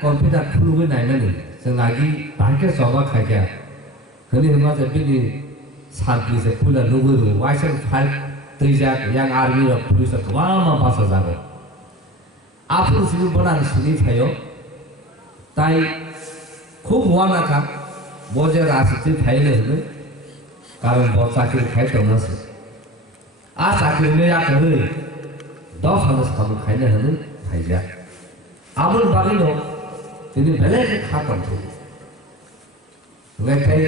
컴퓨터 풀고 나면은 생각이 밝게 써봐 가게. 근데 맞아 비니 산비세 풀라 누구도 와이션 팔 의자 양 아르미로 풀어서 그만만 봐서 자고. 앞으로 지금 보라는 신이 타요. 따이 그 무한하가 모자라서 지 타이는 가면 뭐 사실 갈 수 없었어. 아 사실은 약간을 더 하면서 가면 가야 하는 타이자. 아무리 봐도 jadi balik khatam tu. Ngai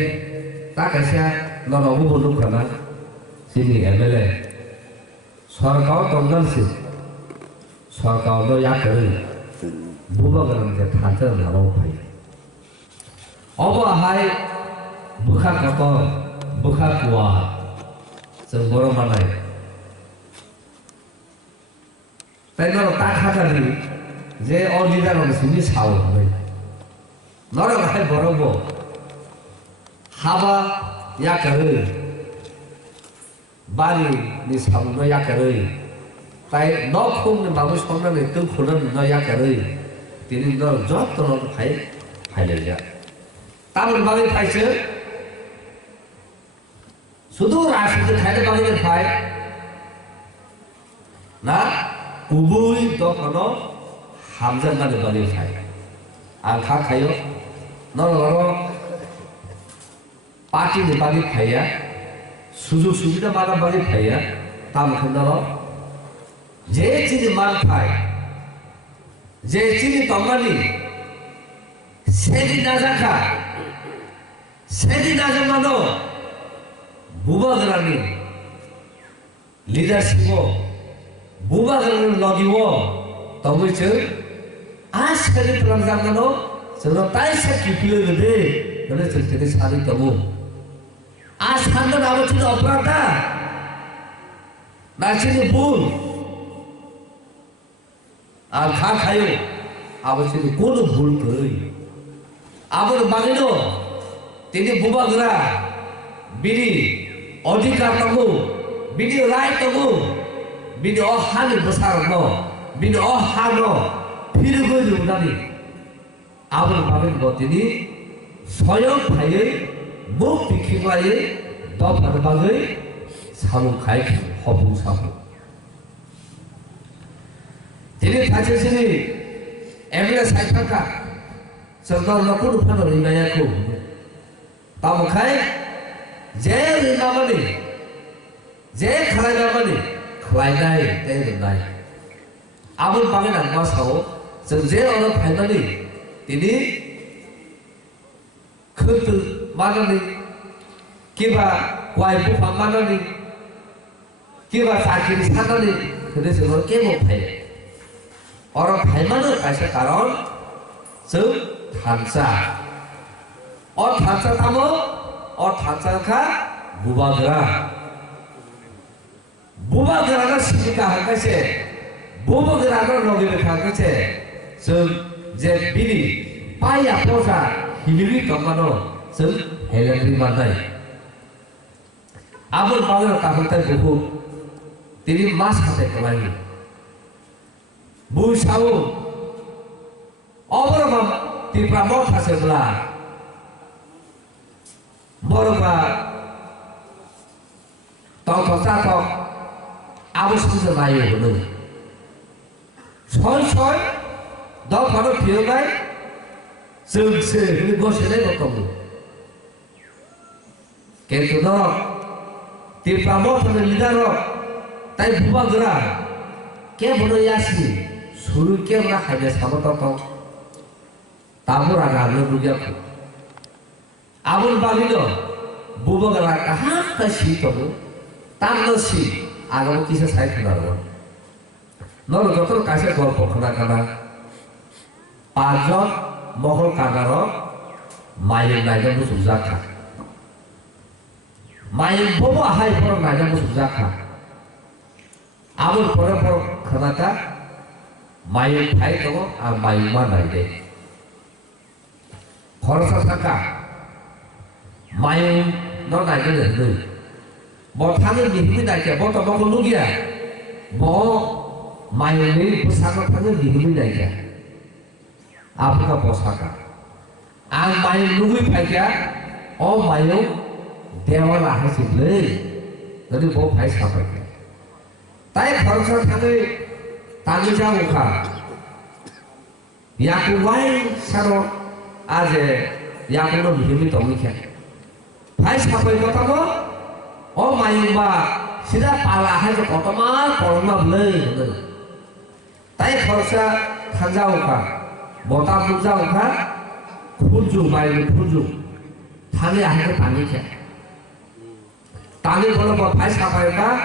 tak kasih lorong bulu kerana sini MLA. Sarkar tonggal sih, sarkar tu ya kerana bukan kerana dia thancer nalar pai. Apa hai bukan kotor, bukan kuat, sembrono mana? Tapi kalau tak khatam ni, je ordinary orang sini sahaja. 너랑 할 뭐라고 하바 약간을 말이 네 사무도 약간을 따이 너 콩는 마음을 성남에 또 고는 너 약간을 되는 너 저도 파이려자 땀을 방에 파이스 수도 라시도 가는 방에 파이 나 우부이 또 하나 함정가는 방에 파이 안 가요 너로 파티 니바디 파이야 수주 수비다 마다 바디 파이야 다음 큰다로 제 चीज मान पाए जे चीज तंगली 세디 나자카 세디 나자마도 무바그라니 리더십고 무바그라를 넣기고 덩글증 아 세디 프랑장가도 저는 딸새 기필러는데 너네 절대로 사는 경우 아 산도 아버지도 없었다 날씨는 아 가요 아버지는 고는 물 거의 아버는 망해도 되게 무방이라 미리 어디 갔다고 미리 라이트고 미리 하늘 못 살았노 미리 하노 피르고 용담이 아버지 밥은 것들이 서영파의 목비키과의 더파르방의 사무가의 허붕사무 jadi hasil sini emang saya serta aku lupa dari banyak aku tahu kai je nama ni je kalai nama ni kalai nai teh nai abang panggil nama sao je orang panggil ni ini ketu mana ni kiba kuai bukan mana ni kiba sakit sana ni jadi semua kemo pay orang pay mana kasih karon se tansa or tansa tamu or tansa ka bubagra na sihika hakase bubagra na logi hakase se je bini paya posa hiliri kamano sem helendri mandai abul bagar kahuntai buku tiri mas hate kelani bu sau obrama ti pramot hase bla borba tong tong abus bisa bayu bunu soy 너 바로 비어가이 쓱쓱 이것을 해놓고 걔도 너 뒷바모터는 리더로 따위 부바더라 깨보는 야시 술을 깨보라 하게 사모떡떡 따보라가 안 누구냐고 아무리 바리도 부바더라 하까 시도도 땀너시 아가모 기세 사이트나고 너는 저토록 가실 거 보거나 পাঁচজন মহল কাগারক মায়ের নাইজা মুসুক জাখা মায়ের বড় হাই বড় নাইজা মুসুক জাখা আবুর পরে বড় খানাকা মায়ের ভাই দেব আর মায়ের মা নাইজে খরচা থাকা মায়ের ন নাইজে নেই বথানে বিহিমি নাইজে বত বক লুগিয়া ব মায়ের নেই পোশাক থানে বিহিমি নাইজে Afrika posaka. Ang mayung nungui paikya, mayung dewa lah hasilnya. Jadi bawa paik sampai. Tapi kalau saya tanggung jawab kan, yang kuai saro aja yang kuno bihimi tomiknya. Paik sampai kota mo, mayung ba sudah pala hasil kota mah kalau mah beli. Tapi kalau saya tanggung jawab kan, botam tanggung jawab kan, kunjung mayung kunjung, tanggung hasil tanginya. Tangi kalau buat paik sampai kan,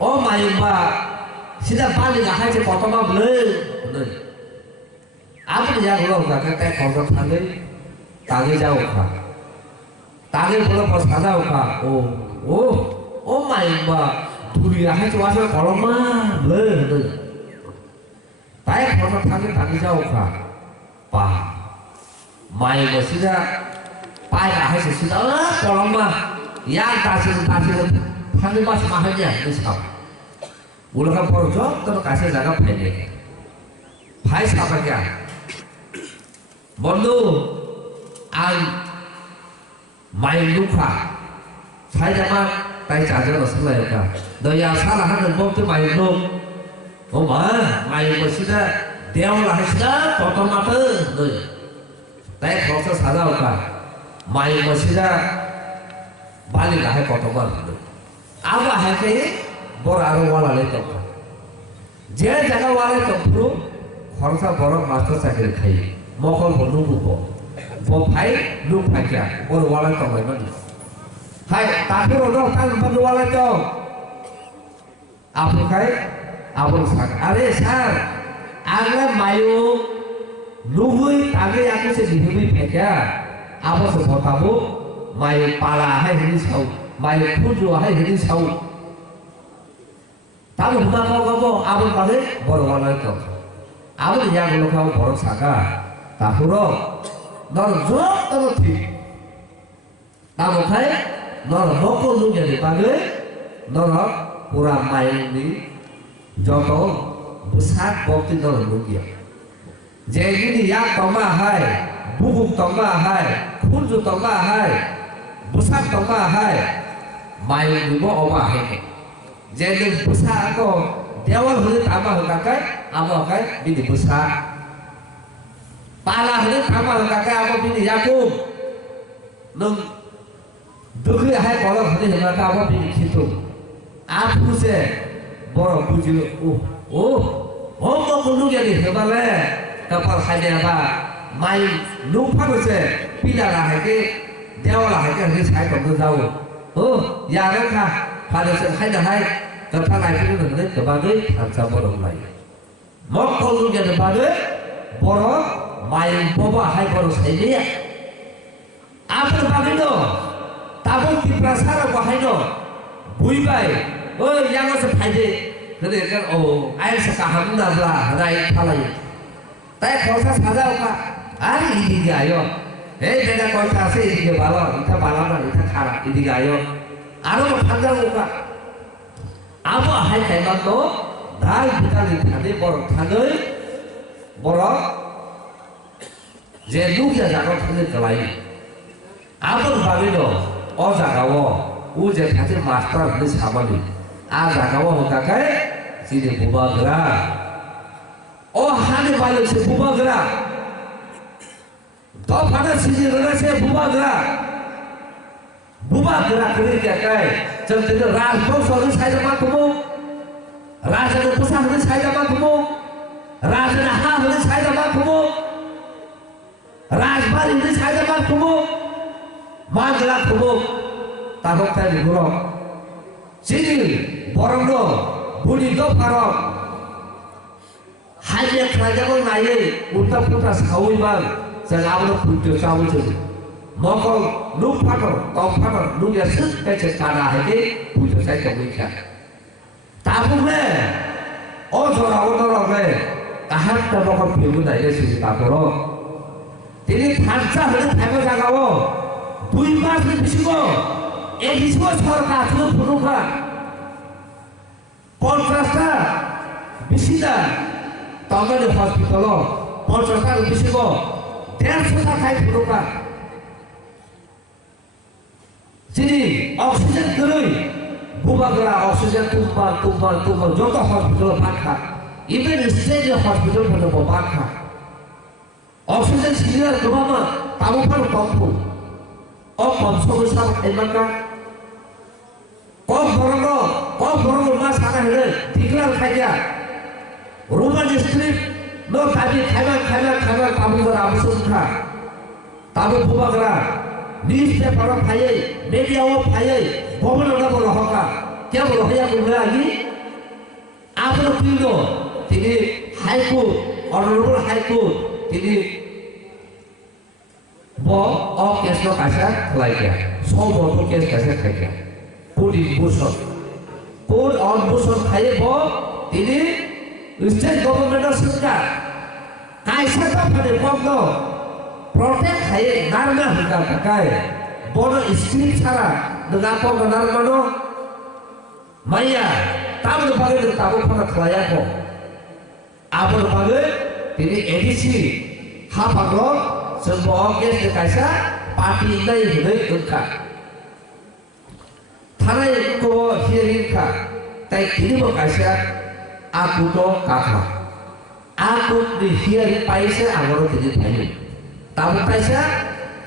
mayung ba sudah balik hasil kota mah beli. Apa yang kalau nggak ketek kalau tangi jauh kan, tangi kalau pas jauh kan, mayung ba dunia hasil kalau mah beli. Tapi kalau tangi jauh kan, mayung ba sudah paik hasil sudah kalau mah yang kasih tangi mas mahnya misal. Ulah porjo terus kasih jaga pendek. Hai siapa ya? Bondu an main luka. Saya mah tay jaga selesai kan. Daya salah hanya bontu main luk. Main bersih dia lah sudah potong mata. Tay proses ada kan. Main bersih balik lah potong mata. Apa hasilnya? Boraro wala leto. Jadi jaga wala leto pro, khorsa borok master sakit khai. Mokol bonu buko. Bopai lu pakai. Bor wala leto mana? Hai, tapi orang kan bonu wala leto. Apa kai? Apa sak? Are sar. Agak mayu luhui tadi aku sedih pakai. Apa sebab tahu? Mayu pala hai ini sau. Mayu puju hai ini sau. Tahu bukan kau abang balik baru malam itu. Abang yang kalau kau baru saga, tahu roh, nol jauh terus ti. Tahu kai, nol bokor lu jadi balik, nol kurang main di jodoh besar bukti nol lugia. Jadi yang tambah hai, buku tambah hai, kunju tambah hai, besar tambah hai, main di bawah hai. Jadi besar aku dewa hulu tambah hukakai, apa kai bini besar. Pala hulu tambah hukakai, apa bini Yakub. Nung dulu hai kalau hulu hukakai, apa bini Khitu. Aku se boro puji, mau kunu jadi hebat le. Kapal hanya apa, main lupa se pilih lah hai dewa lah hai hulu saya kamu tahu. Ya kan? Pada saat hai kata lagi itu nanti kebagai hansa borong lagi. Mau kalau jadi bagai borong main boba hai borong saya. Apa bagai itu? Tabung di prasara wahai itu. Bui baik. Yang harus haji. Jadi kan air sekaham nabla rai kalai. Tapi kalau saya saja apa? Ari ini gayo. Beda kalau saya ini balon, kita balon, kita kalah ini gayo. Anu tanda muka. Apa hai teman tu? Dah kita lihat ni borong tanda, borong. Jadi dia jangan tanda kelai. Apa bagi tu? Jaga wo, uje kata master ni sama ni. Jaga wo muka kai, sini buba gerak. Hani balik si buba gerak. Kau pada sini gerak si buba gerak. Buba gerak kerja kai, contohnya raja soalnya saya dapat kamu, raja besar saya dapat kamu, raja nahar saya dapat kamu, raja bali saya dapat kamu, magelang kamu, takut tadi buruk, sini borong do, buli do parok, hanya kerja kau naik, putar sawi bang, jangan awal putar sawi tu. Mokong lupa tau lu ya sức cái chuyện cả là cái bùi cho sai chồng mình cả ta cũng về rồi đâu về ta hát ta bao con biểu này để xử ta rồi thì đi tham gia với thái mà ra cao bùi ba thì bị sửa এই সরকার শুধু পুরোটা কন্ট্রাক্টর বেশিটা তখন হসপিটাল 50살 드시고 대수사 가입 부족한 지리 옥시젠 들의 무바그라 옥시젠 tumban 저도 호스피tal 박하 이번 스테이지 호스피tal 보고 박하 옥시젠 시리얼 그만은 따로파로 덤프 검속을 사고 할만가 꼭 보는 것만 사가는 디클라를 가자 로마지 스크립 너 다시 가면 따분들 아무서부터 따분 뽑아가라 뉴스페퍼로 파이 메디아오 파이 법을 얻어보러 허가 깨보러 하야고 뭐야기 앞으로 뛰도 디니 하이쿠 어느로블 하이쿠 디니 뭐 어깨에서 가사 클라이야 소보도 깨서 가사 클라이야 푸디 부서 푸드 on 부서 가에 뭐 디니 스테이트 거버먼트 선가 가이사가 파데 법도 프로텍트 가에 나르나 한가 가까이 보는 스크립 사라 너가 보고 나르마노 마이야 따블 바게를 따고 파나 클라야고 아블 바게 디니 에디시 하파고 semua kes dekasa pati nai hudai unka tanai ko hiring ka tai kini mo kasa aku to kaka aku di hiring paisa agoro tini payu tamu kaisa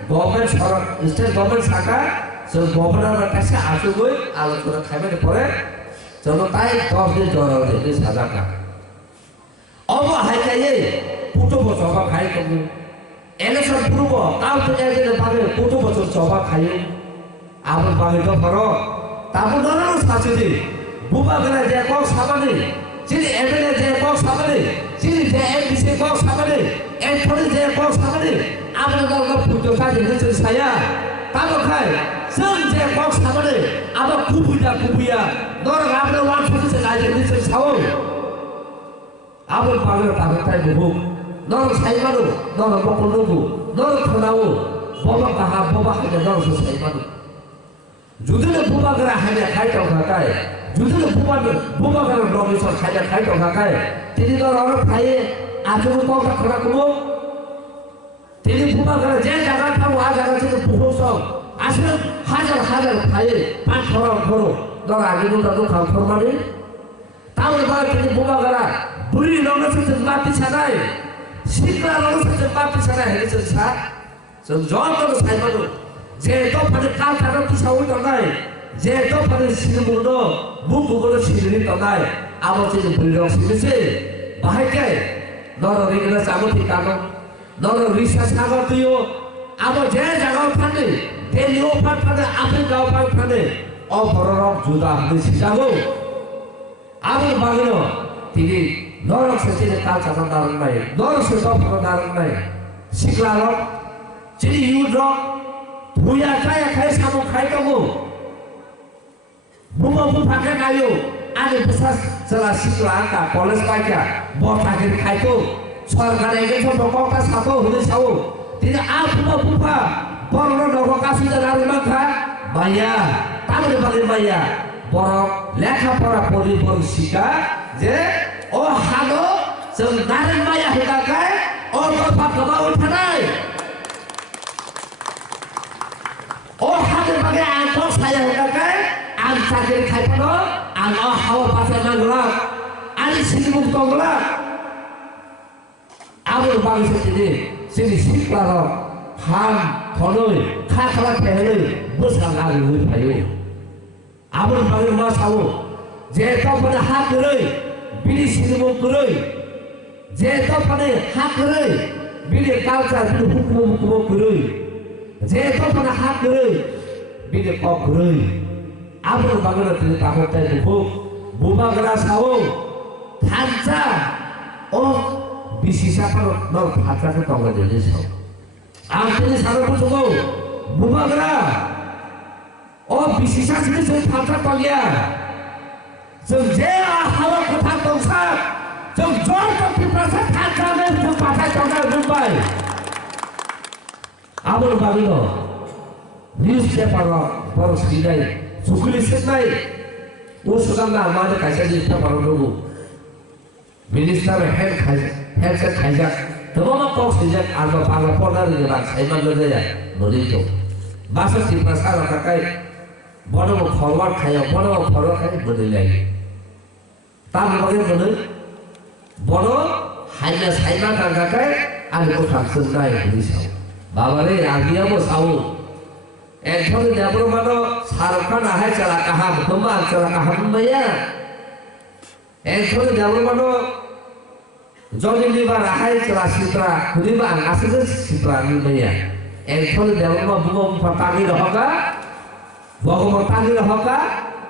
government sorot state government saka so governor kaisa aku goi alokona khaime pore chalo tai 10 din joro de sadaka obo haikaye puto bo soba khai komu election purubo kau terjadi pada putu bocor coba kayu abang bang itu baru tamu dorang sahaja buka kena jekok sama ni jadi MLA jekok sama ni jadi JMDC jekok sama ni Anthony jekok sama ni abang dorang putu saja dengan saya tamu kai sen jekok sama ni abang kubuya dorang abang wan putu saja dengan saya abang bang tamu kai buku 너는 사이마루 너는 먹고 누구 너는 터나오 보박하하 보박하게 너는 사이마루 주들의 보박을 하냐 갈등 가까이 주들의 보박을 너면서 하냐 갈등 가까이 তিনি 너를 파에 아주고 꼭 그러고 তিনি 보박을 제 자가 타고 아자가 지금 보고서 아시는 하자 파에 반 걸어 너가 아기도라도 가고 말이 다음에 봐 তিনি 보박을 불이 너면서 맞지잖아요 시크라로 세바피 사나 해서 좀 저도 살거든 제도 파는 까다로 기사올 떠나이 제도 파는 시름으로 무국으로 시름이 떠나이 아버지는 불려 시르세 마할게 너는 리그를 아버지 까노 너는 리사 사거든요 아버지 자가 파는 대리오 파는 아프리카 파는 버러럭 주다 하는 시작고 아버지 방에는 디디 너랑 세상에 다 잡아나는 말, 너랑 세상 바꿔나는 말, 시kla로, 지리 이유로, 부야가야 사고 가이가고, 무모부 밖에 가요, 아니 부사 세라 시kla가 폴리스 가이야, 뭐 가게 가이고, 서울가에게 좀 먹고 사고 흐르 사고, 근데 부모부파, 버러로 넣고 가수자 나를 만카, 마야, 따로 받을 마야, 버러 레카퍼라 보리 버리시가, 제 하고 좀 다른 마야 해갈까? 또 바꿔봐 올타나이 하들 밖에 안고 사야 해갈까? 안 사기를 갈거도 안 하고 바사만 그라 아니 시집은 동그라 아무리 방식이니 지금 식가로 한 돈을 카카라 배를 무상하게 의파요 아무리 방을 뭐 사고 제 떡보다 하들을 미리 시드모 그러이 제도 판에 하그러이 미리 까우자 미리 후쿠모 그러이 제도 판에 하그러이 미리 꼭 그러이 아무리 막으러 들이 다 못해 두고 무막으라 사오 단자 미시사파로 너 바짝을 떠가지고 아무리 사를 보고 무막으라 미시사 집에서 바짝 떠기야 좀 제가 하고 그다 동사 좀 좋은 피부라서 단가는 좀 바닥 정말 눈발 아무리 말이도 뉴스페퍼가 바로 시대에 수클리 setnaik usukanlah amada kaisa di kita baru dulu minister health kaisa Tebama kok sejak arba pala ponar di rak saiman gede ya, berito. Bahasa si prasara kakai, bodoh mau forward kaya, bodoh mau forward kaya berdilai. Tapi bagaimana? Bodoh hanya saiman kakai, ada orang senai berisau. Bapa ni agia mo sawu. Ekor dia bermana sarkan ahai cara kaham, kembang cara kaham maya. Ekor dia bermana Jodi liba rahai celah sitra, liba asal sitra ni maya. Ekor dia bermana bunga pertagi dah bunga pertagi dah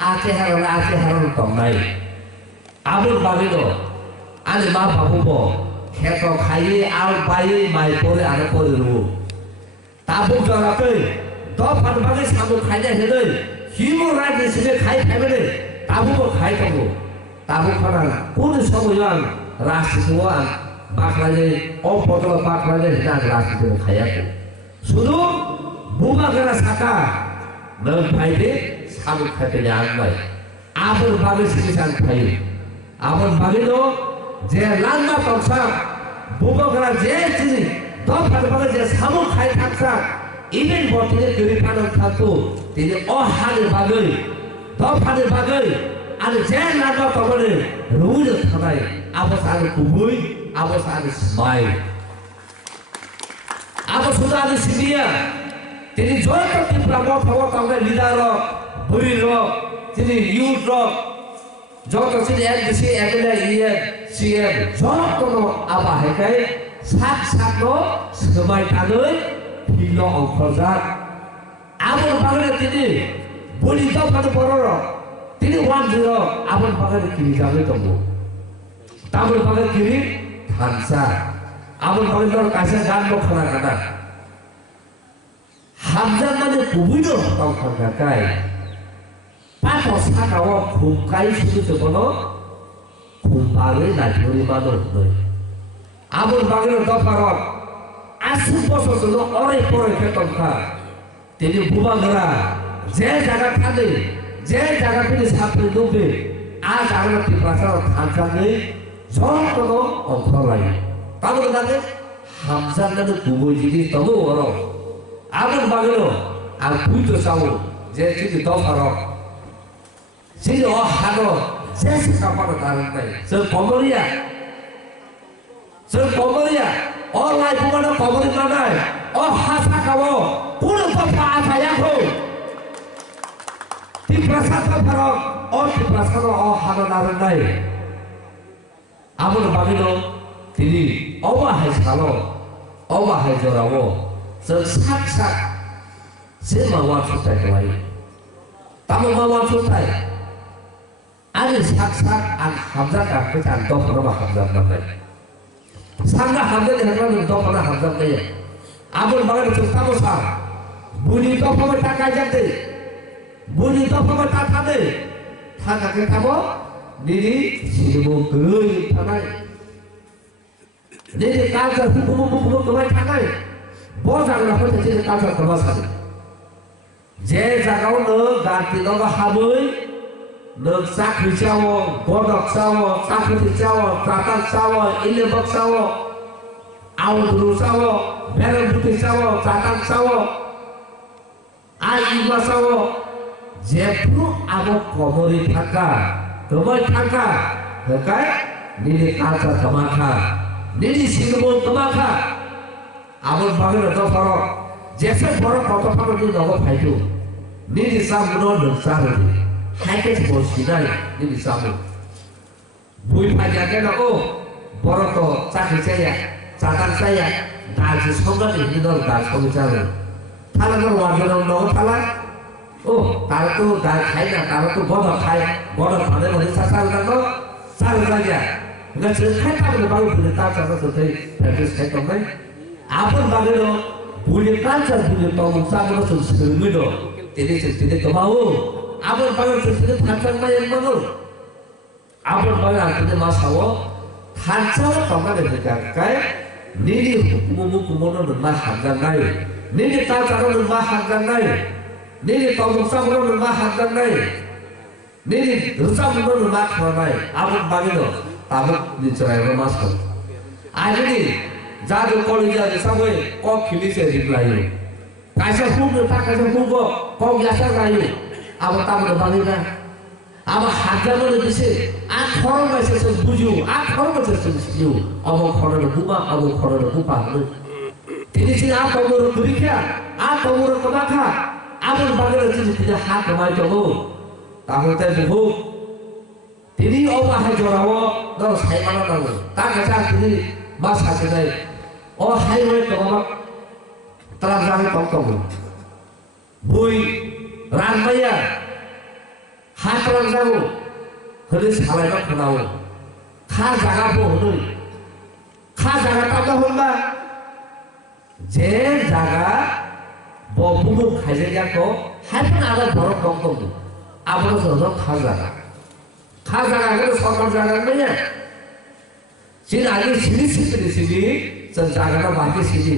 Aceh haran tomai. Abul bagido, ane ma babubo, keto khai al bayi mai pore ane pore ru. Tabuk jarape, dopan bagi sabuk khai dah hedai. Himu rai disini khai family, tabuk khai kamu. Tabuk kanan, pun semua rasi semua baklanya, potong baklanya hilang rasi semua khai aku. Sudah bunga kena saka, berkai deh sabuk khai penyang mai. Abul bagi sisisan khai, abul bagi tu, je lama paksa, bunga kena je sini. Dopan bagi je sabuk khai taksa, ini botolnya kiri kanan satu, jadi hari bagi, dopan bagi. Ada jalan apa kau ni? Rujuk sampai. Apa sahaja kubui, apa sahaja semai. Apa sudah ada sedia? Jadi jual tapi pelabur kau ni leader lo, bui lo, jadi youth lo. Jual tu sini MDC, MLA, CM. Jual tu lo apa hekai? Sak lo semai tanoi, hilo angkasa. Apa bagai jadi? Buli tu pada pororo. Ini 1-0 abang pakai kiri jalan kamu, tabur pakai kiri Hansa, abang pakai dor kasih dan mau kena kena. Hamzah mana kubudo kau kena kai, patos hakawa kumkai susu sekono, kumpari najuri mana tu. Abang pakai dor parot, asyik bosor tu orang ketongka, jadi buang gerak, je jaga kade. जे जगह पे सापरे दोबे आज आगला की भाषा हमजा ने जोर तो अंखलाई तब बताते हमजा ने तो कुबो जिदी तब वरो आगन बागलो आग पुतो सावो जे जिदी तो फारो जिदी ओ हागो जे सापार तारन नै सर कमरिया ओ लाई बुमानो कमरि नानाय ओ हासा कावो कुनो तो पाथा याखो di prasata farok, di prasata hana naranai. Amun bagino, tiri, hai salo, hai jorawo, sak, semua sutai kawai. Tamu mawan sutai. Ada sak, an hamzah kan pecan to pernah hamzah namai. Sangga hamzah dengan orang to pernah hamzah kaya. Amun bagino tamu sah, bunyi to pernah tak kajati. Bunyi tu apa tak ada? Tak ada kamu? Diri siluman kiri tanai. Diri kalsa hukum kemai tanai. Bos agak apa jadi kalsa kebasan. Je jagau ne ganti doga habui, ne sakri cawo, bodok cawo, sakri cawo, katan cawo, ilebak cawo, awal cawo, merah putih cawo, katan cawo, air cawo. Jepru abang komori taka, kemai taka, hekai, nili kalsa kemaka, nili siluman kemaka, abang bagai atau faro, jepru faro kota faro ni naga paju, nili samuno nusar ni, hekai boskinai nili samu, bui pajaknya nago, faro to cakri saya, catang saya, dalsi songan ini dor dalsi songan, thala dor wajan naga thala. Oh, kalau tu dah kaya, kalau tu bodoh pada mana sasar kan sasar saja. Enggak cerita pada baru berita sasar seperti hadis kata mai. Apa bagai lo, boleh kancar boleh tahu sama lo sesuatu lo. Tidak kemau. Apa bagai sesuatu kancar mai yang mana? Apa bagai artinya masalah kancar kamu ada berjaga. Nili hukum nomor harga naik. Nili kancar nomor harga naik. Nili tahu sama nomor harga naik. Nili rusam nomor harga naik. Apa bagai lo? Tabuk dicerai rumah sekali. Akhirnya जादू कॉलेज आदि सबे को खिली से दिखलायो कैसे फूल था कैसे फूल को गैसा लायो अब ताम बालिना अब हाजा में दिसे आ खरम में से बुझू आ खरम में से बुझू अब खरम बुबा अब खरम बुबा তিনি ছিল আ কবর দুরিখা আ কবর কবাখা আবুল বাগের তিনি হাত মাই তবু তাহলে বহু তিনি অবাহায় জড়াবো ধর সাইমানা দাও তার কাছে তিনি বাস আছে নাই ও হাইওয়ে তবা তারা জানে কম বই রানবাইয়া হাত রানজাবো হলে সালাইবা খোনাও খা জাগাবো হলে খা জাগাটা তো হল্লা যে জায়গা ববুমু খাইছে যাকো হাইপন আলা বড় কম কম আবার সরো খাজা গেলে সরকার জায়গা নেই সিন আগে সিনি সিনি সব জায়গাটা বাকি সিনি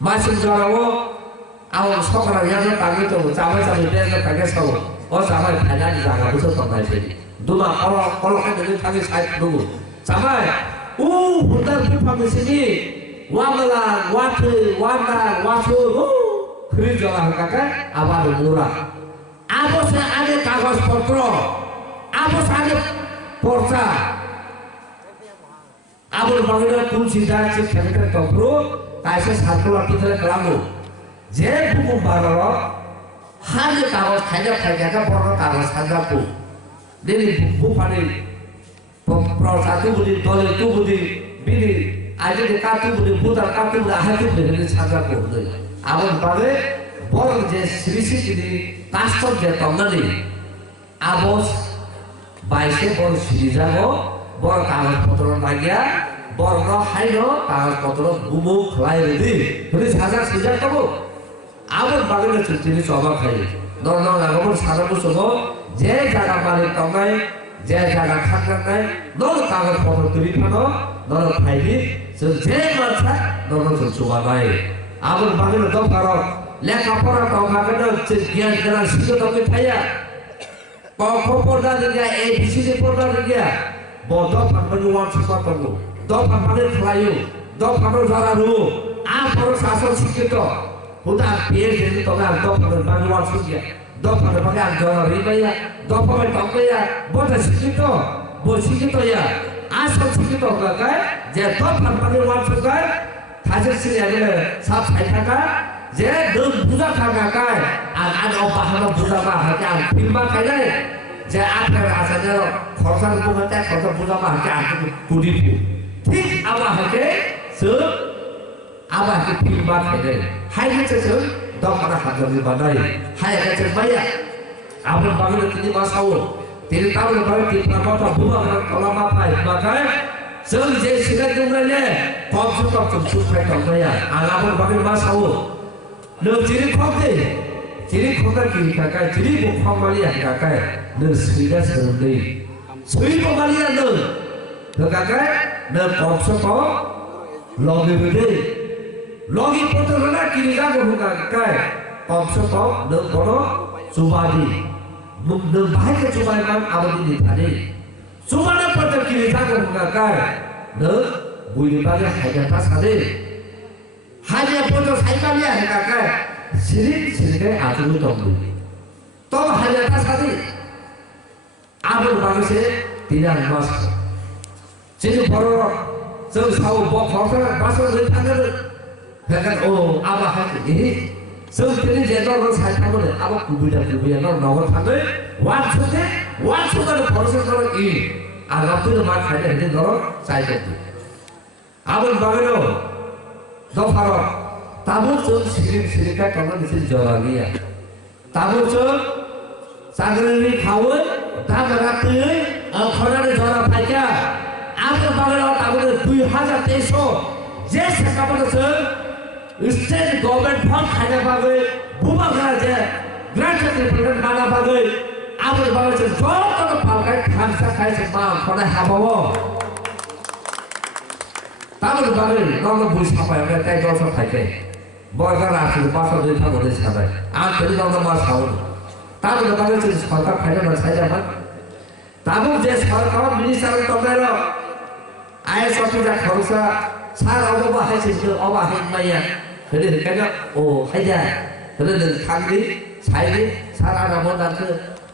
মাসিন জড়াবো আমার সরকার ইয়ানো তাকে তো চাবাই দেয় তাকে সব ও চাবাই ফাইনাল জায়গা বুঝো তমাইছে দুমা কলকে যদি থাকে সাইড দেবো চাবাই ও হুদার বিফামে সিনি ওয়ামলা ওয়াথু ফ্রি জলা কাকা আবার মোরা আবসে আগে কাগজপত্র আবসে আগে পর্চা আবুল বাগের তুলসী দাস সেখানে তন্ত্র কাইসে ছাত্র আর্টিকেলে কালামো যে বুকু বারো হাজে কাগজ খাইজা বড় কাগজ সাজাপু দিলি বুকু পানি প্রসাদু বুদি দলে তু বুদি বিলি আজ যে কাতু বুদি বুদার কাতু বুদি হাতু বুদি সাজাপু আবুল বাগে বড় যে শ্রী শ্রী কাস্তর যে তন্নালি আবস বাইশে বড় শ্রী যাবো বড় কাগজপত্র লাগিয়া বড় হাইল কাগজপত্র বুবু খোলাই রেডি তুমি সাজা সিজা করবো আবার বাগানে তিনি সভা খাই দর লাগাবো সারা বছর যে জায়গা মালিক কমাই যে জায়গা থাকার নাই দল কাগজপত্র তুলি ফানো দল খাইবি যে মাথা দল চুবা নাই আবার বাগানে দরকার লেখাপড়া দরকার জ্ঞান জ্ঞান শিক্ষক তুমি খাইয়া ক পড়া দিয়া এই বিসিডি পড়া দিয়া বড় ফান্ডে ওয়ান সুপার করবো দল ফান্ডে খাইও দল ফান্ডে জানারু আ বড় শাসন শিক্ষিত হুদা পিয়ে যদি তবে আর দল ফান্ডে বাংলা ওয়ান সুগিয়া দল ফান্ডে বাগে আর জরারি বাইয়া দল ফান্ডে টকইয়া বড় শিক্ষিত ইয়া আসল শিক্ষিত গায় যে দল ফান্ডে ওয়ান সুগায় থাজে সিরিয়ালে সাত সাই টাকা যে দল বুঝা থাকা গায় আর অবাহানো বুঝা বা হাতে আর ফিল্মা খাইলে যে আপনার আসাদে খরচার উপরে খরচা বুঝা বা হাতে আর কুড়ি ঠিক আবার হাতে সব আবার হাতে ফিল্মা খাইলে হাই গেছে সব দমরা হাজারি বানাই হাই গেছে ভাইয়া আপনার বাংলা তিনি বাসাও তিনি তাহলে ভাই তিন কথা বুঝা কলামা পাই বাকায় সব যে সিগারেট দুমরাইলে কম সুখ পাই ভাইয়া আর আপনার বাংলা বাসাও নং চিরি খোঁজে চিরি খোঁজা কি কাকায় চিরি বুখামালিয়া কাকায় নং সুইদা সরন্দে সুই বমালিয়া নং কাকায় নং কমসক লগে বেদে লগে পতরনা কিরিগা গহুকা কাকায় কমসক নং বড় সুবাদি নং ভাইকে সুবাইমান আবদি দিতারে সুবানা পতর কিরিগা গহুকা কাকায় নং বুইলিবাগে হাইজাটা সাদে হাজার পঞ্চাশ সাইকালিয়া হেকাকে সিরিকে আতুলু তম্বু তবে হাজারটা সাথে আবুল বাগেছে তিনার মাস যিনি বড় जों साव बखर बासर जों थाङो हेकान ओ आबा हाके जों दिनै जेनर साइथामोन आबा कुबिदा न नगर थाङो वान सुते फरसे कर इ आगापनो मा खाइदे हेदे दर साइदे आबुल बागेनो दफार ताबो जों सिरिका तंग दिसे जरालिया ताबो जों सागरनि खावो दागरा तै खनारे जरा फाइका आबुल बागेनो ताबो 2023 जे सरकारनो जों स्टेट गभर्नमेंट फंड खाइना बागै बुबागरा जे ग्रान्ट रिप्रेजेन्ट बाना बागै आबुल बागेनो जतो पालकाय खामसा खाइसे मा खना हाबावो ताबुल बागै नंग बुइसापाय ताइ दस थाइके बर्गर आसि पासो दुई था गरे साबाय आं तेरि नंग मा साउ ताबुल बागै जों सरकार खाइना न साइजाबा ताबुल जे सरकार मिनिस्टार तंगारो आइएस अफिसार खरसा 사람 어바 하신 그 어바 했마야 그래 그러니까 오 하자 그러는 강리 살리 살아나보다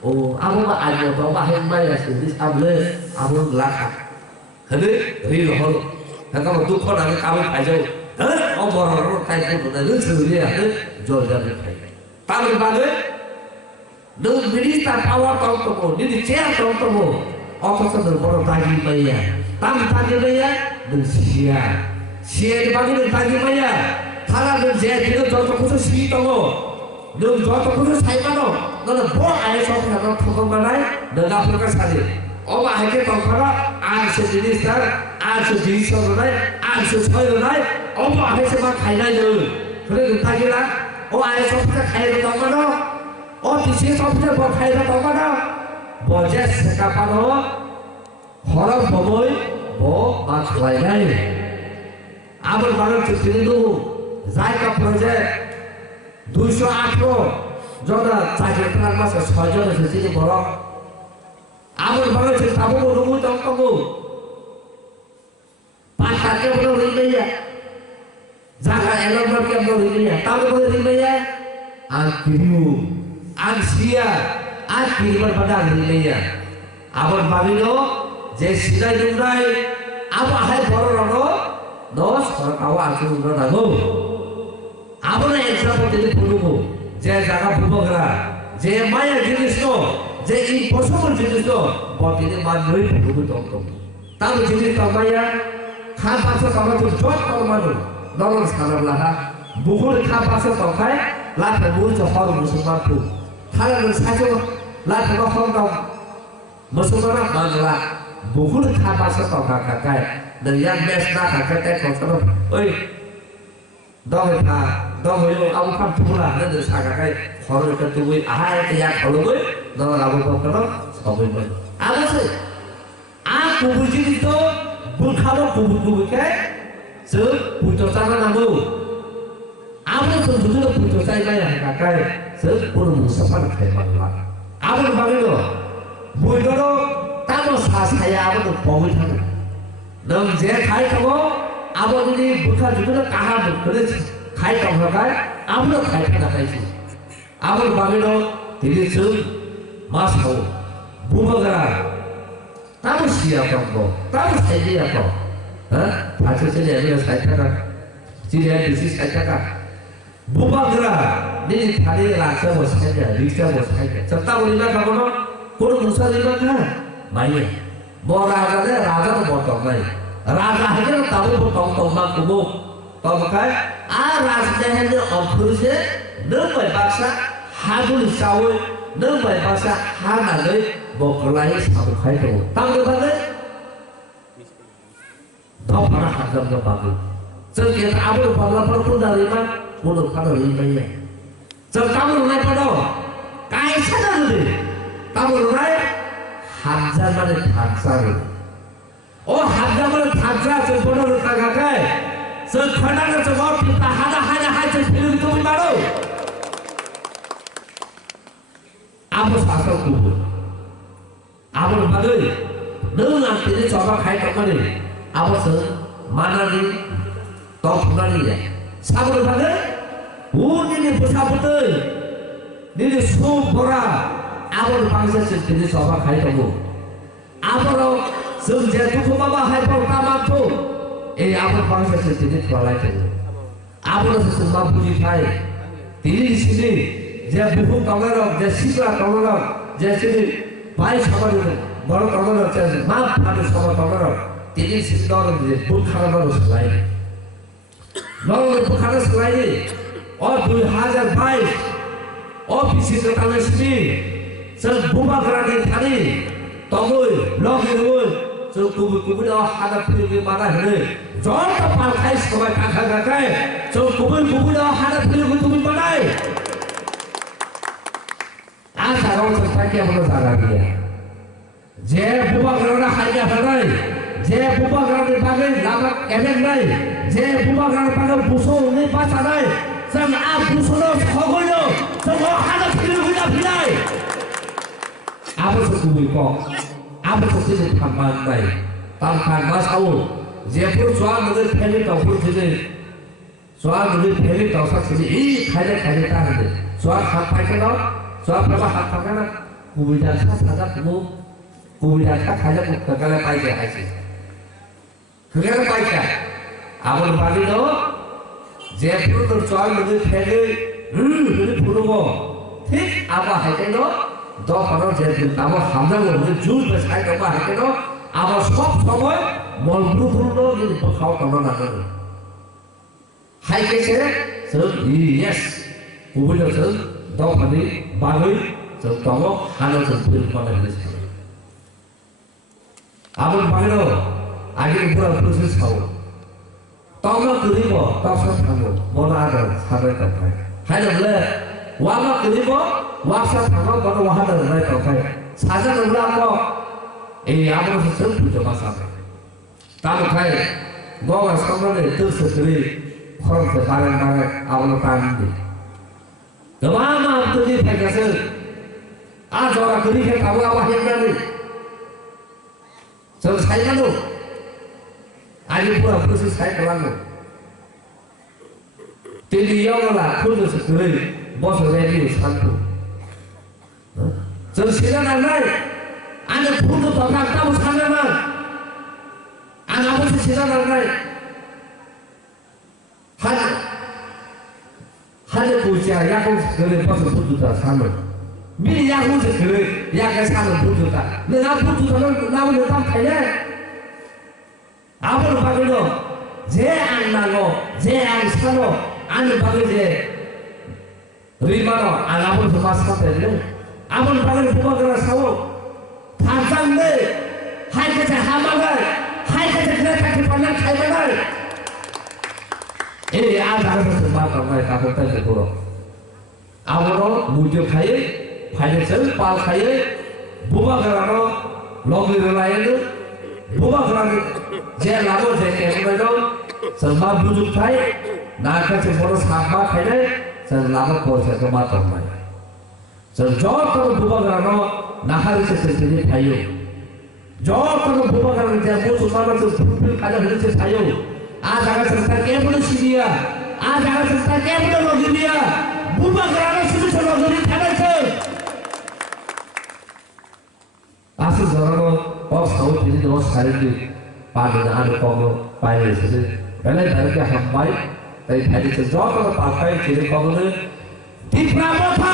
오 아무가 아니어도 어바 했마야 쓰리 아무래 아무 라카 그래 의로 하루 잠깐만 두코 나면 까면 가져 어버로 타이포도 나는 쓰리야 조절을 해 빠르게 빠르게 너 미리다 파워 똥똥고 니들 제약 똥똥고 어커서들 보러 다니면야 땀 다니면야 너 시야에 바기는 다니면야 사람은 제 뒤로 저쪽에서 시기똥고 너 저쪽에서 살만어 너는 뭐 아예서 그냥 토건만 해 너가 앞으로 살이 어마 할게 똥파라 안수 지리스타 안수 지리스타로나 안수 서요나 어마 해서만 가이나요 그래도 다니라 아예서 그냥 가이나 똥만어 어디서 서부터 뭐 가이나 똥만어 뭐제 생각하노 허락 범의 뭐 맞춰야지 아무리 말을 듣기도 자기가 프로젝트 208로 저다 자기 플랜마서 서전에서 쓰지 뭐라 아무리 말을 듣다보고 누구 똥똥고 바깥에 보러 리메야 자가 엘런벌 깨보러 리메야 따로 리메야 안 기류 안 시야 안 기류를 받아 리메야 아무리 말이로 제 시다이 눈다이 아무 할 벌어라고 너 서로가고 아주 그러다고 아무나 엑스트라 때문에 부르고 제 자가 부먹으라 제 마야 지니스도 제 임포서블 지니스도 버티는 만들이 부르고 똥똥 따로 지니스 마야 카파서 가만히 좋다고 말로 너는 사람라하 무고를 카파서 똥카이 라페 무저 허루 무슨 말투 하나는 사죠 라페가 헝덩 무슨 말아 말라 무고를 카파서 똥카 가까이 너양 메스나 가까이 똥처럼 어이 너의 다 너의 아무 판 두고라 너는 사가까이 허를 끄고 아할 때야 걸음을 너는 아무 것처럼 서불을 아무튼 아 구부지리도 불카로 구부구부게 즉 불조사가 나무 아무튼 누구도 불조사이가야 가까이 즉 보는 무섭한 대만라 아무튼 말이로 물도로 따로 사사야 아무튼 법을 타는 넌제 가입하고 아버님이 불카 주변에 까하면 그래 가입하고 가 아무도 가입하다 가야지 아무튼 말이로 디리스 마사오 무버가라 따로 시야하고 따로 살기하고 다쳐서지 아니라 살다가 지리야 디시 살다가 무버가라 네 다리에 락사고 살자 릭사고 살자 적다 보니까 가보면 그런 무사리만 가 많이 뭐 라자네 라자도 못 懂네 라자 하기는 따로 못 懂만 그거 떠볼까요? 아 라자네 했는데 엉클세 너무 박사 하불 싸울 너무 박사 하나를 먹을라이 사복할고 땅들다네 더 바라 한점더 박을 저기 아무리 발라파로 본다리만 오늘 바로 이거야 저 까무로 날 바로 까이 찾아주지 까무로 날 한잔만에 닭살을 한잔만에 닭살 저 번호를 가가게 저 커나가 저거 pis다 하나 할때 필요는 또 말어 아무 사서 구분 아무는 말을 너한테는 저가 갈 것만이 아무튼 만나니 또 분란이야 사고를 받을 우리는 부사부들 너희 수업 보라 아버로 방사쓸 때는 저가 갈 거고 아버로 성제 두고마마 할거 까맣고 이 아버로 방사쓸 때는 좋아할 거고 아버로서 승만 부지파이 디리시니 제 부품 떠나러 제 시가 떠나러 제 시를 많이 잡아주는 뭐로 떠나러 제 마음파를 잡아 떠나러 디리시 떠나러 이제 북한으로 슬라이 너는 북한으로 슬라이 둘 하자 바이 비시도 당했으니 저 무마그라게 타니 떡을 럭이를 저 구불구불이와 하나 풀리기 말아하는 저도 발카이 스토마이 가까이 저 구불구불이와 하나 풀리기 구불 말아이 아 사람 선택해 보는 사람이야 제 무마그라나 하게 하나이 제 무마그라를 박을 나가 애매나이 제 무마그라를 박을 무서운 바사나이 좀 무서워 서걸려 저거 하나 풀리기 나비나이 아버서 구불고 아버서 쓰는 판만나이 땀판 마사오 제프로 좋아하는 팬이 또 그렇지. 좋아하는 팬이 또 사실 이 가게 따는데 좋아 한파이잖아. 좋아 봐봐 한파잖아. 구불장 사사가 그거 구불장 딱 가지고 그거를 빠이게 하지. 그거를 빠이게. 아무리 봐도 제프로 좋아하는 팬을 그렇게 부르고 ঠিক 아마 할 때도 너 바로 제프 나무 함장을 우리 주스 살 때만 할 때도 아마 수업 সময় মলগুলো যদি খাওয়া করা না করে হাই কেসে সব ইয়েস উবুলো সব দোকানে বাগই সব তম হানো সব ফুল করে দিয়েছে আবার বাগলো আগে পুরো প্রসেস খাও তম করিব তখন থাকো মনে আগে সারাই কথা হাইলে ওয়ামা করিব ওয়াসা থাকো বড় ওয়াহাদা নাই কথা সাজানো লাগো এই আবার সব পুজো মাসা তাহলে খাই গঙ্গা সামনে তুলসী করি খরচে বারেন আবার টান দি গমামা তুলি ফেকেছে আজ ওরা করি ফে খাবো আবার হেন্দানি চল ছাই গেল আজ পুরো পুরো ছাই গেল তিনি ইয়াওলা খুলছে করি বসে রেডি শান্ত চল সিলা না নাই আজ ফুল তো কাটাও সামনে না 안 아버지 지나가는 날 하늘 보자 야구 그래 벌써 부두다 사는 미리 야구지 그래 야가 사는 부두다 내가 부두다는 나오는 다 달래 아버지 박으로 제안 나고 제안 사고 안 박으제 리마로 안 아버지 마스터 때문에 아버지 박으로 부모가 사고 단상들 할거자 하마가 하이카자 그래 같이 만나 খাইবার এই আজ আর মা কামাই কাপড়টা দেখো আমরো মুজো খাইয়ে ফাইনান্সিয়াল পাল খাইয়ে বুবা গরানো লগি লাইনে বুবা গরানো যে লাভো যে কেমন সরমা বুজু খাই না কাছে বড় সাপা খাইলে সর লাভ করছে তো মা কামাই সর যত বুবা গরানো না হারিছে সেটি খাইও যখন বুবাগান যে মুসলমান ফুলফিল কাজ হয়েছে ছাইও আজ আগা সংস্থা কেবল সিরিয়া আজ আগা সংস্থা কেবল লগিয়া বুবাগান শুধু লগি থাকছে আসে জরানো অসাউ তিনি নো সারিদি পানি আর কম পাইছে বেলে ধরকে হাম্বাই তাই ভাইছে যখন পাকাই ছেড়ে কবলে তীব্রাবথা